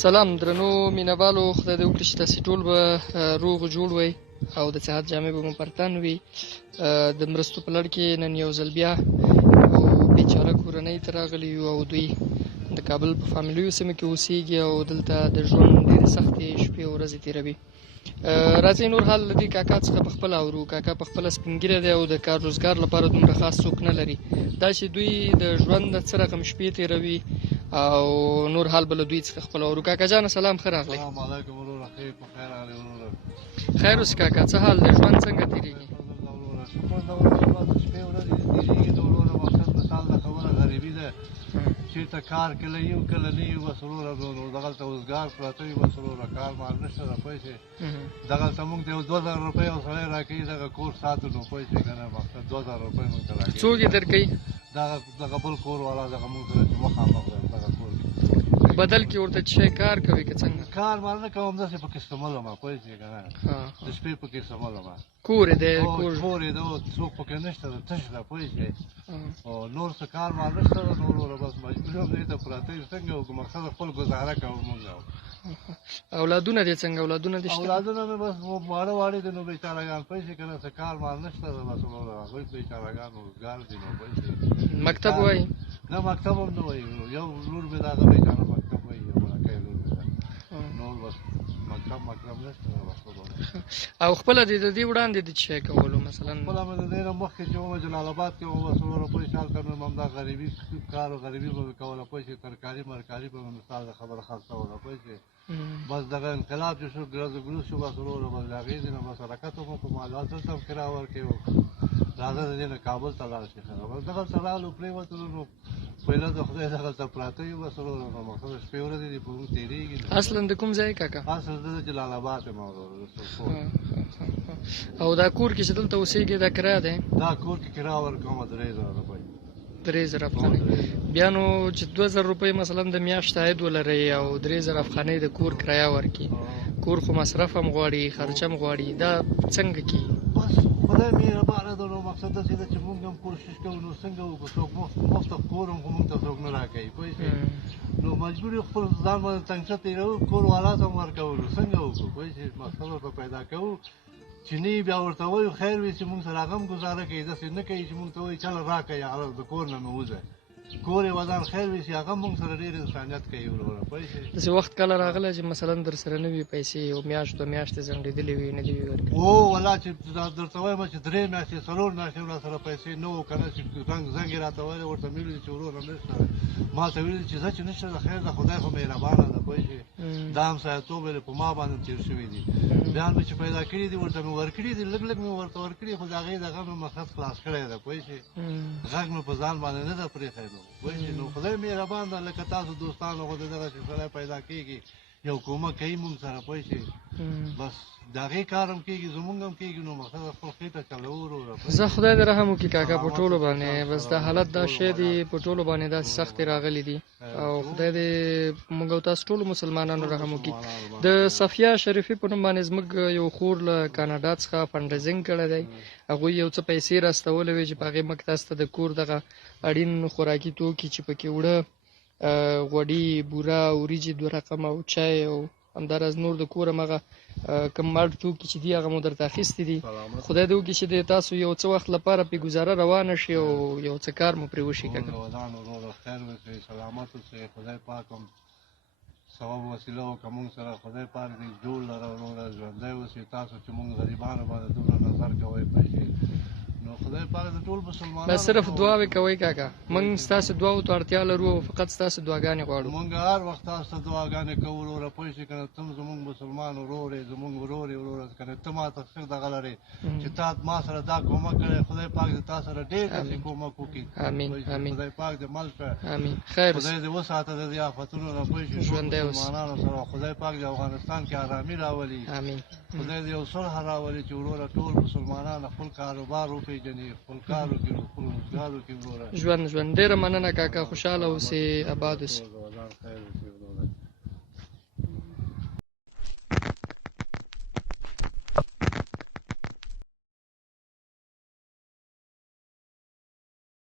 سلام درنو مینوالو، خدای دې وکړي چې تاسې ټول به روغ جوړ وئ او د صحت جامې به مو پر تن وي. د مرستو په لړ کې نن یو ځل بیا او بیچاره کورنۍ ته راغلي یو او دوی د کابل په فامیلیو سیمه کې اوسېږي او دلته د ژوند ډېرې سختې شپې او ورځې تېروي. راځئ نور حال له دې کاکا څخه په خپله اورو. کاکا په خپله سپین ږیری دی او د کار روزګار لپاره دومره خاص څوک نه لري. دا چې دوی د ژوند څه رقم شپې تېروي او نور حال به له دوی څخه خپله اورو. کاکا جانه سلام، ښه راغلی. سلام علیکم وروره، ښه په خیر راغلی وروره. خیر اوسې کاکا، څه حال دی؟ ژوند څنګه تېرېږي؟ شکر د وروره، بس شپې ورځې تېرېږي د وروره. مقصد مثال د خبره غریبي ده، چېرته کار کله یو کله نه یو، بس وروره دغلته اوزګار پراته وي، بس وروره کار مال نشته ده پیسې. دغلته مونږ ته یو 2000 روپۍ یو سړی راکوي، دغه کور ساتو نو پیسې که نه، مقصد 2000 روپۍ مونږ ته راکوي. څوک یې درکوي؟ دغه بل کور والا دغه مونږ سره چې مخامخ دی دغه کور کې. بدل کې ورته څه شی کار کوي که څنګه؟ کار مال نه کوم، داسې پکې سملم پیسې که نه، د شپې پکې سملم. کور یې دی؟ کور یې ده، څوک پکې نشته ده، تش ده پیسې او نور څه کار مال نشته ده. نو وروره بس مجبور یم دې ته پراته یو، څنګه وکړو؟ مقصد خپل ګزاره کوو مونږ. اولادونه دې څنګه؟ اولادونه دې شته؟ اولادونه مې بس واړه واړه دي، نو بیچارهګان پیسې که نه، څه کار مال نشته ده، بس وروره هغوی بیچارهګان روزګار دي نو پیسې. مکتب وایي؟ نه مکتب هم نه وایي، یو لور مې دغه بیچاره مکتب وایي، یو وړکی لور مې ده، نور بس مکتب نشته ده بس وروره. او خپله دې د دې وړاندې د څه شی کولو؟ مثلا خپله مې د دې نه مخکې چې ومه جلال آباد کې ومه، بس وروره پیسې هلته مې همدا غریبي کار او غریبي به مې کوله، پیسې ترکاري مرکاري به مې مثال د خبره خرڅوله پیسې. بس دغه انقلاب چې شو ګرز و ګروز شو، بس وروره بس د هغې ځای نه بس حرکت وکړو په مالات، دلته هم کرا ورکوي، راځه د دې نه کابل ته لاړ شي. بس دغلته راغلو پرېوتلو، نو پهله د خدای دغلته پراته یو، بس وروره نو مقصد شپې ورځې دې په موږ تېرېږي. اصلا د کوم ځای کاکا؟ اصل زه د جلال آباد یم وروره. او دا کور کې چې دلته اوسېږي دا کرایه دی؟ دا کور کې کرا ورکومه 3000 روپۍ. 3000 افغانۍ. بیا نو چې 2000 روپۍ مثلا د میاشت عاید ولرئ او 3000 افغانۍ د کور کرایه ورکړي، کور خو مصرف هم غواړي، خرچه هم غواړي، دا څنګه کېږي؟ بس خدای مهربانه ده، نو مقصد داسې ده چې مونږ هم کوشش کوو، نو څنګه وکړو؟ څوک مفته کور هم خو مونږ ته څوک نه راکوي پیسې، نو مجبور یو خپل ځان باندې تنګچه تېروو، کور والا ته هم ورکولو، څنګه وکړو؟ پیسې مقصد ورته پیدا کوو چې نه بیا ورته وایو خیر وي چې مونږ سره هغه هم ګزاره کوي، داسې نه کوي چې مونږ ته وایي چله راکړئ هغه د کور نه مې وځئ. کور یې ودان خیر وي چې هغه مونږ سره ډېر انسانیت کوي وروره پیسې. داسې وخت کله راغلی چې مثلا در سره نه وي پیسې، یو میاشت 2 میاشتې ځنډېدلې وي نه دې وي ورکړي؟ او والله چې درته وایم چې 3 میاشتې 4 میاشتې را سره پیسې نه وو که نه، چې زنګ یې راته ویلی، ورته مې ویلي چې وروره نشته، ما ته ویلي چې زه چې نشته ده خیر ده، خدای خو مهربانه ده پیسې، دا همسایه‌توب یې په ما باندې تېر شوي دي، بیان مې چې پیدا کړي دي ورته مې ورکړي دي، لږ لږ مې ورته ورکړي، خو د هغې دغه مې مقصد خلاص کړی ده پیسې، غږ مې په ځان باندې نه ده پرېښی نو پیسې. نو خدای مهربان ده، لکه تاسو دوستانو خو د دغه چې سړی پیدا کېږي یو کومک کوي مونږ سره پیسې، بس د هغې کار هم کېږي زمونږ هم کېږي، نو مقصد خپل خېټه چلوو وروره. زه خدای دې رحم وکړي کاکا په ټولو باندې، بس دا حالت دا شی دی په ټولو باندې داسې سختې راغلي دي او خدای دې موږ او تاسو ټولو مسلمانانو رحم وکړي. د صفیه شریفي په نوم باندې زموږ یو خور له کاناډا څخه فنډریزینګ کړی دی، هغوی یو څه پیسې راستولی وې چې په هغې موږ تاسو ته د کور دغه اړین خوراکي توکي چې پکې وړه، غوړي، بوره، وریجې 2 رقم او چای او همداراز نور د کور همغه کوم مړ توکي چې دي هغه مو درته اخیستي دي. خدای دې وکړي چې د تاسو یو څه وخت لپاره پې ګزاره روانه شي او یو څه کار مو پرې وشي. ودان وروره خیر وکړئ، سلامت اوسئ، خدای پاک هم ثواب وسیله وکړه مونږ سره، خدای پاک دې جوړ لره وروره، ژوندی اوسئ تاسو چې مونږ غریبانو باندې دومره نظر کوئ پیسې، نو خدای پاک د ټول مسلمانانو بس صرف دعاوې کوئ کاکا، موږ ستاسو دعاو ته اړتیا لرو او فقط ستاسو دعاګانې غواړو. مونږ هر وخت تاسو ته دعاګانې کوو وروره پیسې، که نه ته زمونږ مسلمان ورور یې، زمونږ ورور یې وروره، که نه ته ما ته ښه دغه لرې چې تا ما سره دا کومک کړی، خدای پاک دې تا سره ډېر داسې کومک وکړي. امین امین. خدای پاک دې مل کړه. امین. خیر خدای دې وساته د دې آفتونو نه پیسې ټول مسلمانانو سره، خدای پاک دې افغانستان کې آرامي راولي. امین. خدای دې یو صلح راولي چې وروره ټول مسلمانان خپل کاروبار وپېژني، خپل کار وکړي، خپل روزګار وکړي وروره. ژوند ډېره مننه کاکا، خوشحاله اوسې، آباد اوسې.